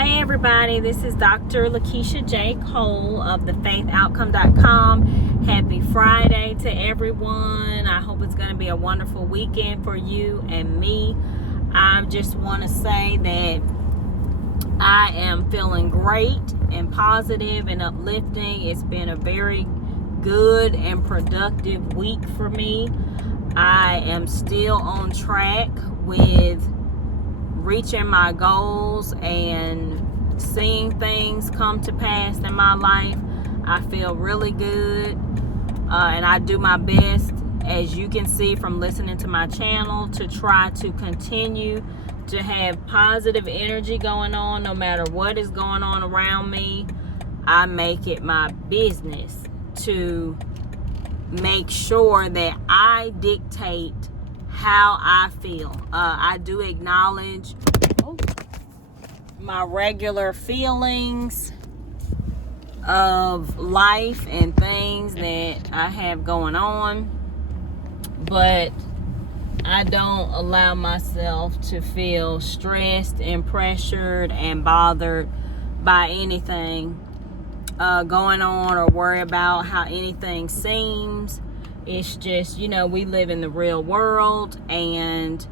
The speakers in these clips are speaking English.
Hey everybody, this is Dr. Lakeisha J. Cole of thefaithoutcome.com. Happy Friday to everyone. I hope it's going to be a wonderful weekend for you and me. I just want to say that I am feeling great and positive and uplifting. It's been a very good and productive week for me. I am still on track with reaching my goals and seeing things come to pass in my life. I feel really good, and I do my best, as you can see from listening to my channel, to try to continue to have positive energy going on no matter what is going on around me. I make it my business to make sure that I dictate how I feel. I do acknowledge my regular feelings of life and things that I have going on, but I don't allow myself to feel stressed and pressured and bothered by anything going on, or worry about how anything seems. It's just, we live in the real world, and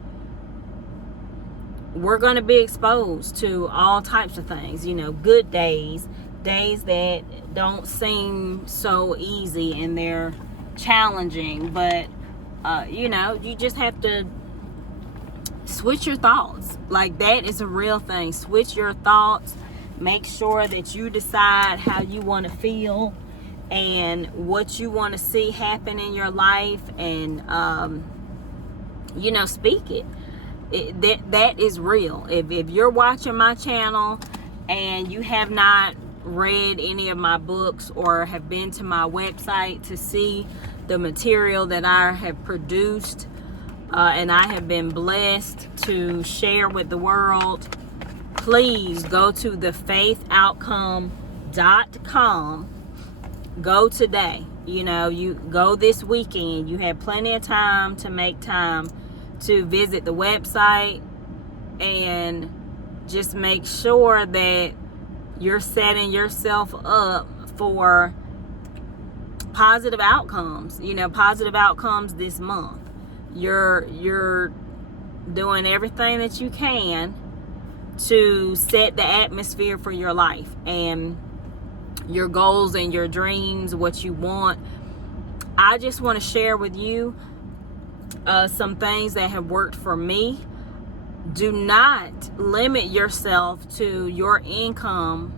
we're going to be exposed to all types of things, good days that don't seem so easy and they're challenging, but you just have to switch your thoughts. Like, that is a real thing. Switch your thoughts. Make sure that you decide how you want to feel and what you want to see happen in your life, and speak it. That is real. If you're watching my channel and you have not read any of my books or have been to my website to see the material that I have produced, and I have been blessed to share with the world, please go to thefaithoutcome.com. Go today. You go this weekend. You have plenty of time to make time to visit the website and just make sure that you're setting yourself up for positive outcomes. Positive outcomes this month. You're doing everything that you can to set the atmosphere for your life and your goals and your dreams, what you want. I just want to share with you some things that have worked for me. Do not limit yourself to your income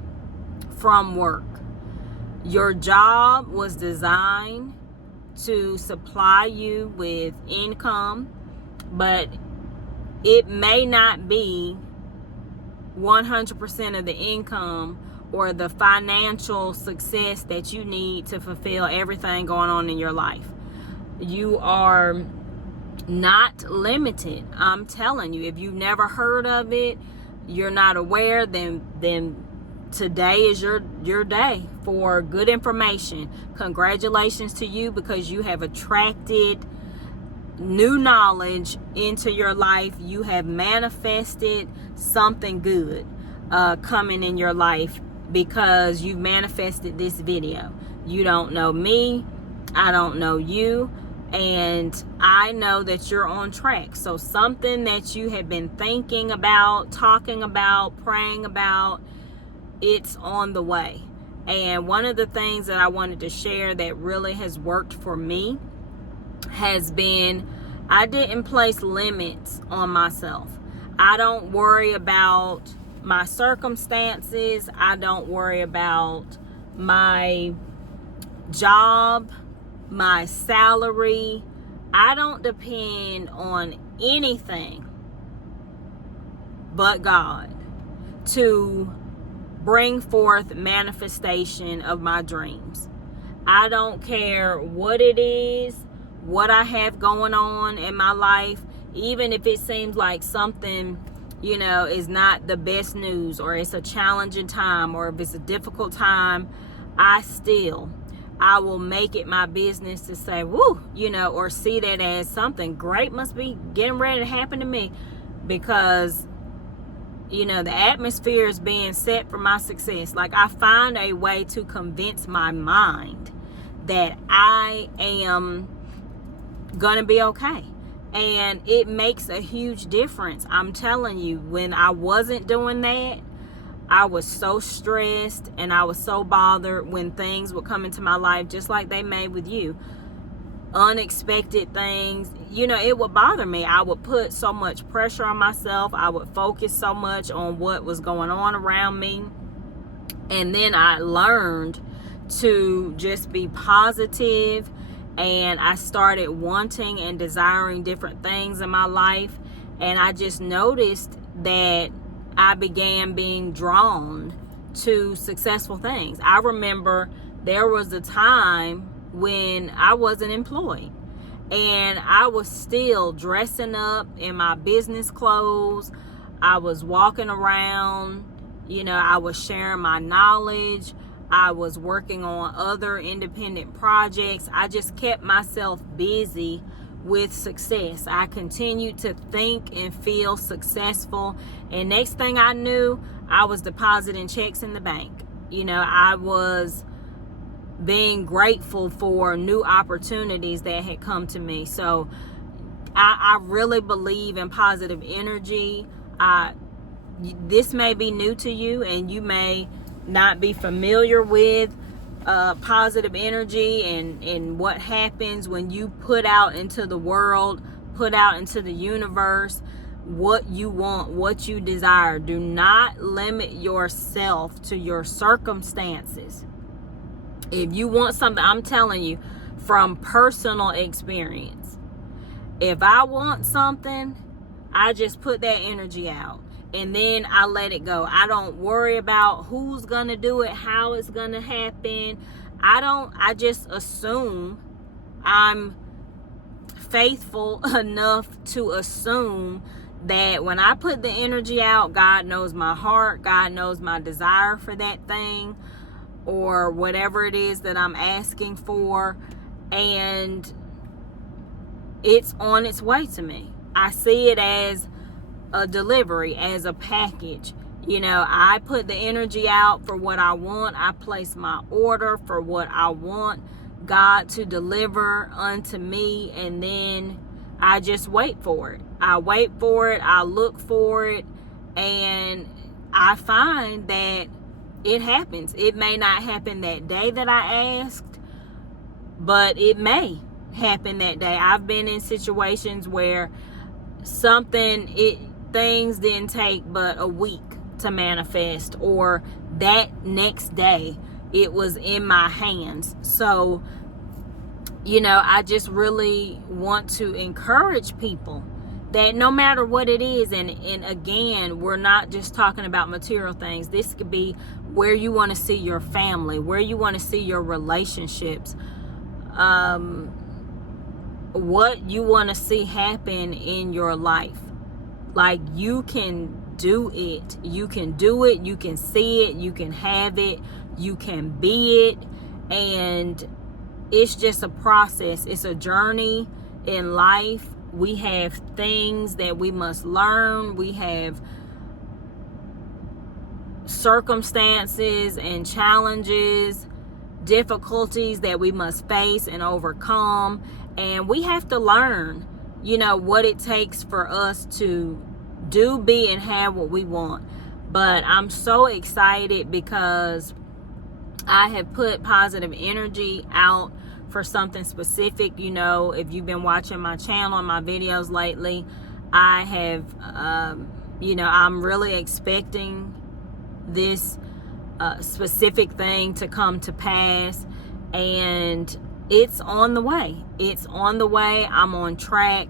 from work. Your job was designed to supply you with income, but it may not be 100% of the income or the financial success that you need to fulfill everything going on in your life. You are not limited. I'm telling you, if you've never heard of it, you're not aware, then today is your day for good information. Congratulations to you, because you have attracted new knowledge into your life. You have manifested something good coming in your life, because you've manifested this video. You don't know me, I don't know you, and I know that you're on track. So something that you have been thinking about, talking about, praying about, it's on the way. And one of the things that I wanted to share that really has worked for me has been, I didn't place limits on myself. I don't worry about my circumstances. I don't worry about my job, my salary. I don't depend on anything but God to bring forth manifestation of my dreams. I don't care what it is, what I have going on in my life, even if it seems like something is not the best news, or it's a challenging time, or if it's a difficult time, I will make it my business to say, woo, or see that as something great must be getting ready to happen to me, because the atmosphere is being set for my success. Like, I find a way to convince my mind that I am gonna be okay. And it makes a huge difference. I'm telling you, when I wasn't doing that, I was so stressed and I was so bothered when things would come into my life, just like they may with you. Unexpected things, it would bother me. I would put so much pressure on myself. I would focus so much on what was going on around me. And then I learned to just be positive, and I started wanting and desiring different things in my life. And I just noticed that I began being drawn to successful things. I remember there was a time when I wasn't employed, and I was still dressing up in my business clothes. I was walking around, I was sharing my knowledge. I was working on other independent projects. I just kept myself busy with success. I continued to think and feel successful, and next thing I knew, I was depositing checks in the bank. I was being grateful for new opportunities that had come to me. So I really believe in positive energy. This may be new to you, and you may not be familiar with positive energy and what happens when you put out into the world, put out into the universe what you want, what you desire. Do not limit yourself to your circumstances. If you want something, I'm telling you from personal experience, if I want something, I just put that energy out and then I let it go. I don't worry about who's gonna do it, how it's gonna happen. I just assume. I'm faithful enough to assume that when I put the energy out, God knows my heart, God knows my desire for that thing or whatever it is that I'm asking for, and it's on its way to me. I see it as a delivery, as a package. I put the energy out for what I want. I place my order for what I want God to deliver unto me, and then I just wait for it. I wait for it, I look for it, and I find that it happens. It may not happen that day that I asked, but it may happen that day. I've been in situations where things didn't take but a week to manifest, or that next day it was in my hands. So, I just really want to encourage people that no matter what it is, and again, we're not just talking about material things. This could be where you want to see your family, where you want to see your relationships, what you want to see happen in your life. Like, you can do it. You can do it. You can see it. You can have it. You can be it. And it's just a process. It's a journey in life. We have things that we must learn. We have circumstances and challenges, difficulties that we must face and overcome. And we have to learn, what it takes for us to do, be, and have what we want. But I'm so excited because I have put positive energy out for something specific. If you've been watching my channel and my videos lately, I have, I'm really expecting this specific thing to come to pass, and it's on the way. It's on the way. I'm on track.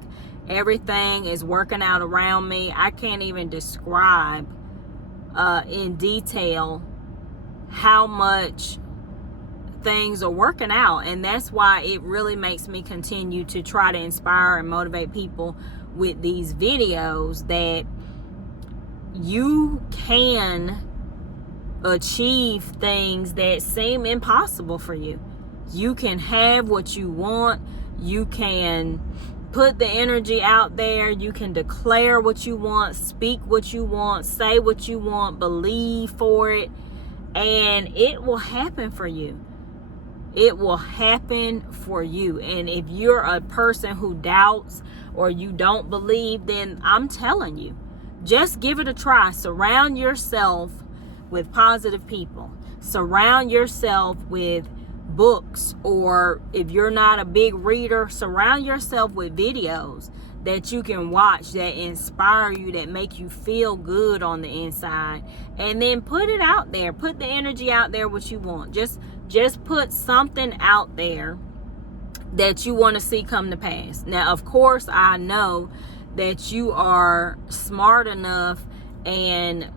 Everything is working out around me. I can't even describe in detail how much things are working out, and that's why it really makes me continue to try to inspire and motivate people with these videos, that you can achieve things that seem impossible for you. You can have what you want. You can put the energy out there. You can declare what you want, speak what you want, say what you want, believe for it, and it will happen for you. It will happen for you. And if you're a person who doubts or you don't believe, then I'm telling you, just give it a try. Surround yourself with positive people. Surround yourself with books, or if you're not a big reader, surround yourself with videos that you can watch that inspire you, that make you feel good on the inside, and then put it out there. Put the energy out there what you want. Just put something out there that you want to see come to pass. Now, of course, I know that you are smart enough and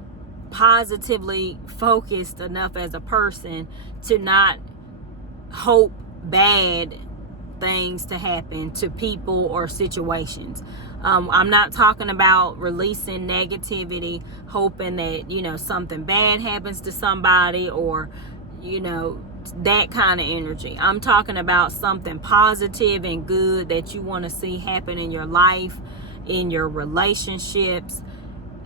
positively focused enough as a person to not hope bad things to happen to people or situations. I'm not talking about releasing negativity, hoping that, something bad happens to somebody, or, that kind of energy. I'm talking about something positive and good that you want to see happen in your life, in your relationships,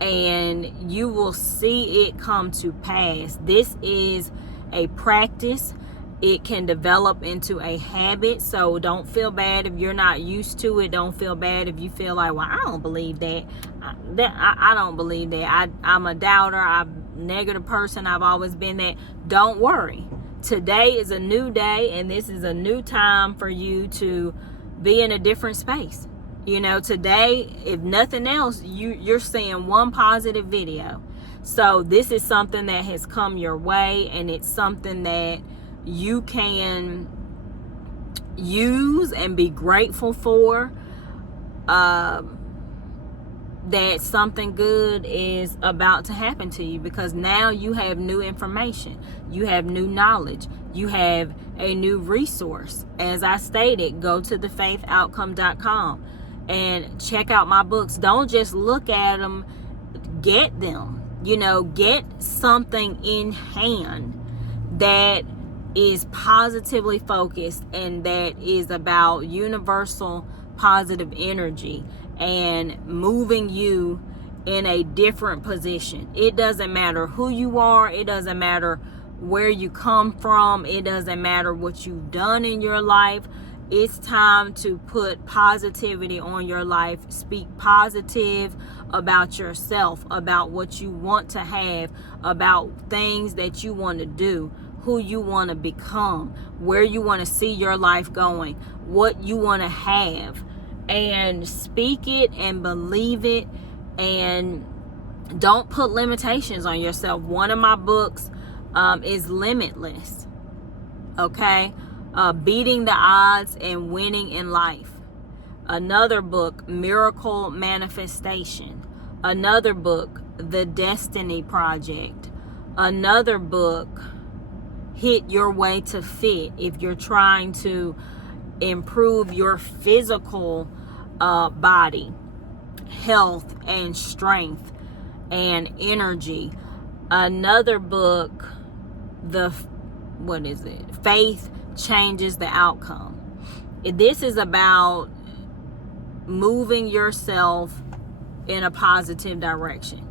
and you will see it come to pass. This is a practice. It can develop into a habit, so don't feel bad if you're not used to it. Don't feel bad if you feel like, well, I don't believe that. I don't believe that. I'm a doubter. I'm a negative person. I've always been that. Don't worry. Today is a new day, and this is a new time for you to be in a different space. Today, if nothing else, you're seeing one positive video. So this is something that has come your way, and it's something that you can use and be grateful for, that something good is about to happen to you, because now you have new information, you have new knowledge, you have a new resource. As I stated, go to thefaithoutcome.com and check out my books. Don't just look at them, get them. Get something in hand that is positively focused and that is about universal positive energy and moving you in a different position. It doesn't matter who you are. It doesn't matter where you come from. It doesn't matter what you've done in your life. It's time to put positivity on your life. Speak positive about yourself, about what you want to have, about things that you want to do, who you want to become, where you want to see your life going, what you want to have, and speak it and believe it, and don't put limitations on yourself. One of my books is Limitless. Okay? Beating the odds and winning in life. Another book, Miracle Manifestation. Another book, The Destiny Project. Another book, Hit Your Way to Fit, if you're trying to improve your physical body, health and strength and energy. Another book, Faith Changes the Outcome. This is about moving yourself in a positive direction.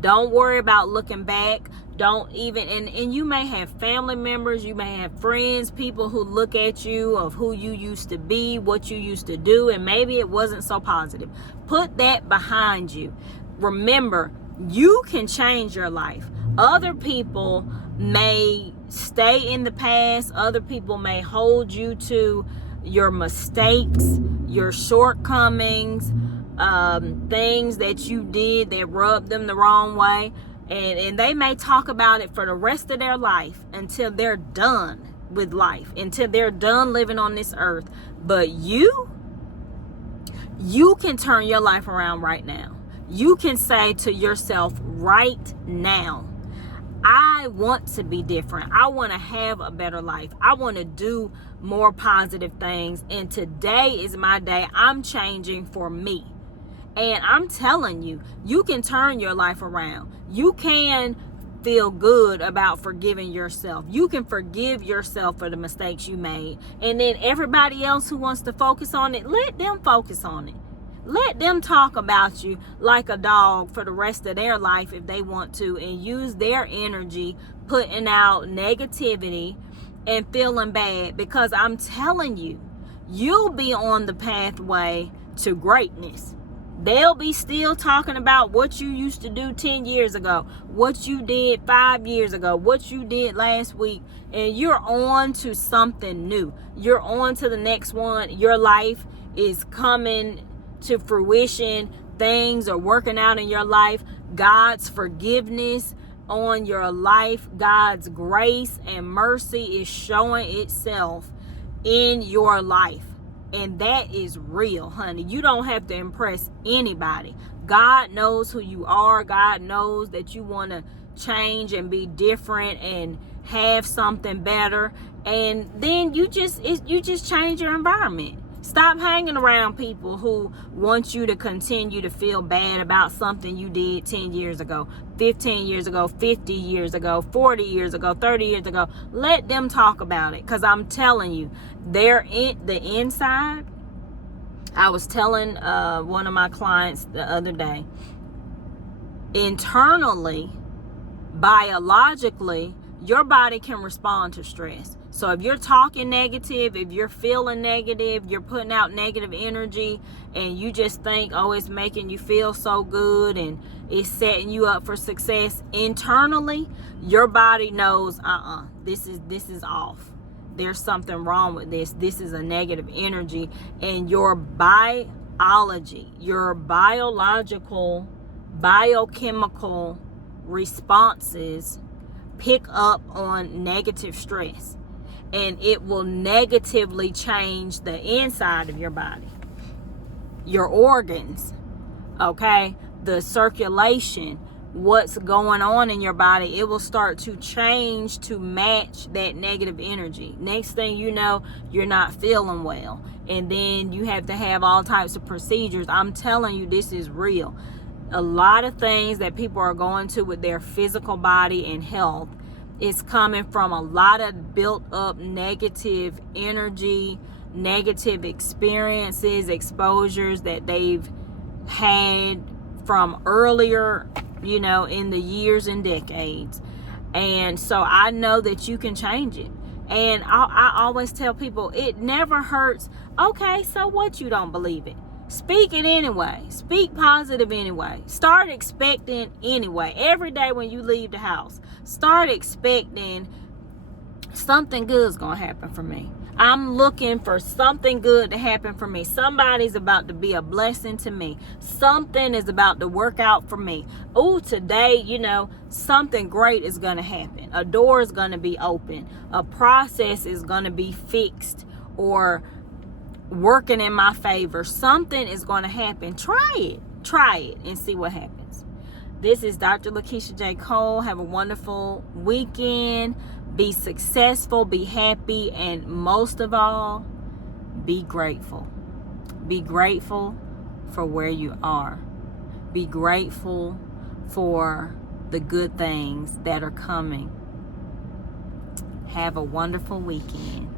Don't worry about looking back. Don't even, and you may have family members, you may have friends, people who look at you of who you used to be, what you used to do, and maybe it wasn't so positive. Put that behind you. Remember, you can change your life. Other people may stay in the past. Other people may hold you to your mistakes, your shortcomings, things that you did that rubbed them the wrong way. And they may talk about it for the rest of their life until they're done with life, until they're done living on this earth. But you can turn your life around right now. You can say to yourself right now, I want to be different. I want to have a better life. I want to do more positive things. And today is my day. I'm changing for me. And I'm telling you, you can turn your life around. You can feel good about forgiving yourself. You can forgive yourself for the mistakes you made. And then everybody else who wants to focus on it, let them focus on it. Let them talk about you like a dog for the rest of their life if they want to, and use their energy putting out negativity and feeling bad, because I'm telling you, you'll be on the pathway to greatness. They'll be still talking about what you used to do 10 years ago, what you did 5 years ago, what you did last week, and you're on to something new. You're on to the next one. Your life is coming to fruition. Things are working out in your life. God's forgiveness on your life, God's grace and mercy is showing itself in your life. And that is real, honey. You don't have to impress anybody. God knows who you are. God knows that you want to change and be different and have something better. And then you just change your environment. Stop hanging around people who want you to continue to feel bad about something you did 10 years ago, 15 years ago, 50 years ago, 40 years ago, 30 years ago. Let them talk about it, because I'm telling you, they're in the inside. I was telling one of my clients the other day, internally, biologically, your body can respond to stress. So if you're talking negative, if you're feeling negative, you're putting out negative energy, and you just think, oh, it's making you feel so good and it's setting you up for success, internally, your body knows, this is off. There's something wrong with this. This is a negative energy. And your biology, your biological, biochemical responses pick up on negative stress, and it will negatively change the inside of your body, your organs, okay, the circulation, what's going on in your body. It will start to change to match that negative energy. Next thing you know, you're not feeling well, and then you have to have all types of procedures. I'm telling you, this is real. A lot of things that people are going to with their physical body and health is coming from a lot of built up negative energy, negative experiences, exposures that they've had from earlier, in the years and decades. And so I know that you can change it. And I always tell people, it never hurts. Okay, so what, you don't believe it? Speak it anyway. Speak positive anyway. Start expecting anyway. Every day when you leave the house, start expecting something good is going to happen for me. I'm looking for something good to happen for me. Somebody's about to be a blessing to me. Something is about to work out for me. Oh, today, something great is going to happen. A door is going to be open. A process is going to be fixed or working in my favor. Something is going to happen. Try it and see what happens. This is Dr. Lakeisha J. Cole. Have a wonderful weekend. Be successful, be happy, and most of all, be grateful. Be grateful for where you are. Be grateful for the good things that are coming. Have a wonderful weekend.